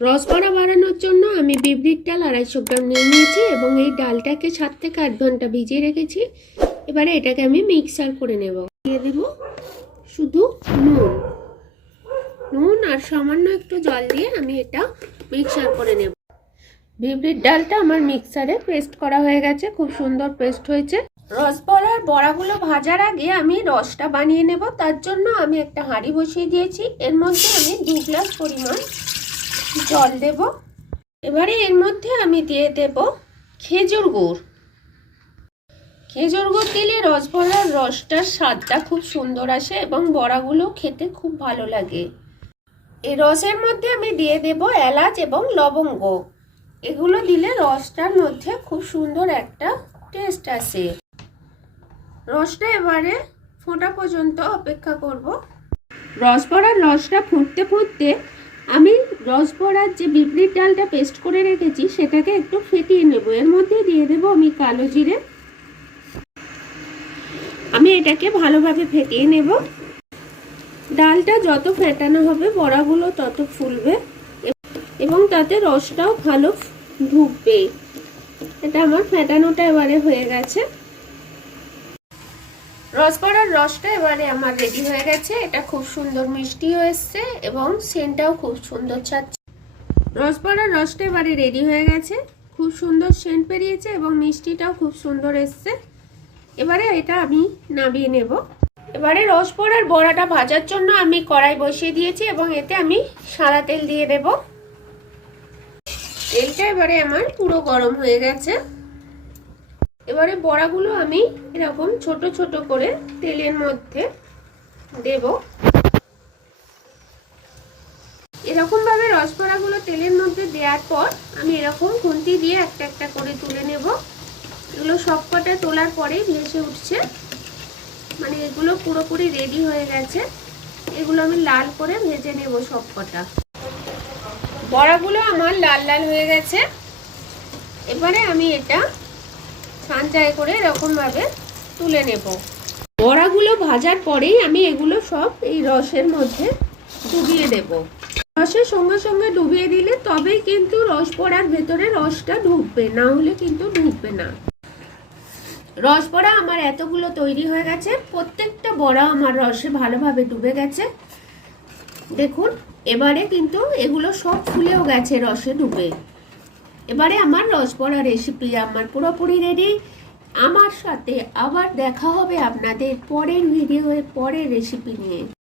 রসবড়া বানানোর জন্য আমি বিবরির ডাল আড়াইশো গ্রাম নিয়ে নিয়েছি এবং এই ডালটাকে সাত থেকে আট ঘণ্টা ভিজিয়ে রেখেছি। এবারে এটাকে আমি মিক্সার করে নেব। দিয়ে দেব শুধু নুন। নুন আর সামান্য একটু জল দিয়ে আমি এটা মিক্সার করে নেব। বিবরির ডালটা আমার মিক্সারে পেস্ট করা হয়ে গেছে, খুব সুন্দর পেস্ট হয়েছে। রসবড়ার বড়াগুলো ভাজার আগে আমি রসটা বানিয়ে নেব। তার জন্য আমি একটা হাঁড়ি বসিয়ে দিয়েছি। এর মধ্যে আমি দু গ্লাস পরিমাণ জল দেব। এবারে এর মধ্যে আমি দিয়ে দেব খেজুর গুড়। খেজুর গুড় দিলে রসবড়ার রসটার স্বাদটা খুব সুন্দর আসে এবং বড়াগুলো খেতে খুব ভালো লাগে। এই রসের মধ্যে আমি দিয়ে দেব এলাচ এবং লবঙ্গ। এগুলো দিলে রসটার মধ্যে খুব সুন্দর একটা টেস্ট আসে। রসটা এবারে ফোটা পর্যন্ত অপেক্ষা করব। রসবড়ার রসটা ফুটতে ফুটতে আমি রসবড়ার যে বিবরির ডালটা পেস্ট করে রেখেছি, সেটাকে একটু ফেটিয়ে নেব। এর মধ্যে দিয়ে দেব আমি কালো জিরে। আমি এটাকে ভালোভাবে ফেটিয়ে নেব। ডালটা যত ফেটানো হবে, বড়াগুলো তত ফুলবে, এবং তাতে রসটাও ভালো ঢুকবে এটা আমার ফেটানোটা এবারে হয়ে গেছে। রসবড়ার রসটা এবারে আমার রেডি হয়ে গেছে। এটা খুব সুন্দর মিষ্টিও এসছে এবং সেন্টটাও খুব সুন্দর ছাড়ছে। রসবড়ার রসটা এবারে রেডি হয়ে গেছে। খুব সুন্দর সেন্ট বেরিয়েছে এবং মিষ্টিটাও খুব সুন্দর এসছে। এবারে এটা আমি নামিয়ে নেব। এবারে রসবড়ার বড়াটা ভাজার জন্য আমি কড়াই বসিয়ে দিয়েছি এবং এতে আমি সাদা তেল দিয়ে দেব। তেলটা এবারে আমার পুরো গরম হয়ে গেছে। এবারে বড়াগুলো আমি এরকম ছোট ছোট করে তেলের মধ্যে দেব। এরকম ভাবে রসবড়াগুলো তেলের মধ্যে দেওয়ার পর আমি এরকম খুন্তি দিয়ে একটা একটা করে তুলে নেব। এগুলো সবকটা তোলার পরেই ভেসে উঠছে। মানে এগুলো পুরোপুরি রেডি হয়ে গেছে। এগুলো আমি লাল করে ভেজে নেব সবকটা। বড়াগুলো আমার লাল লাল হয়ে গেছে। এবারে আমি এটা ছাঁচাই করে এরকমভাবে তুলে নেব। বড়াগুলো ভাজার পরেই আমি এগুলো সব এই রসের মধ্যে ডুবিয়ে দেব। রসের সঙ্গে সঙ্গে ডুবিয়ে দিলে তবেই কিন্তু রস পড়ার ভেতরে রসটা ঢুকবে, না হলে কিন্তু ঢুকবে না। রস বড়া আমার এতগুলো তৈরি হয়ে গেছে, প্রত্যেকটা বড়া আমার রসে ভালোভাবে ডুবে গেছে। দেখুন, এবারে কিন্তু এগুলো সব ফুলেও গেছে রসে ডুবে। এবারে আমার রসবড়া রেসিপি আমার পুরোপুরি রেডি আমার সাথে আবার দেখা হবে আপনাদের পরের ভিডিওয়ে পরের রেসিপি নিয়ে।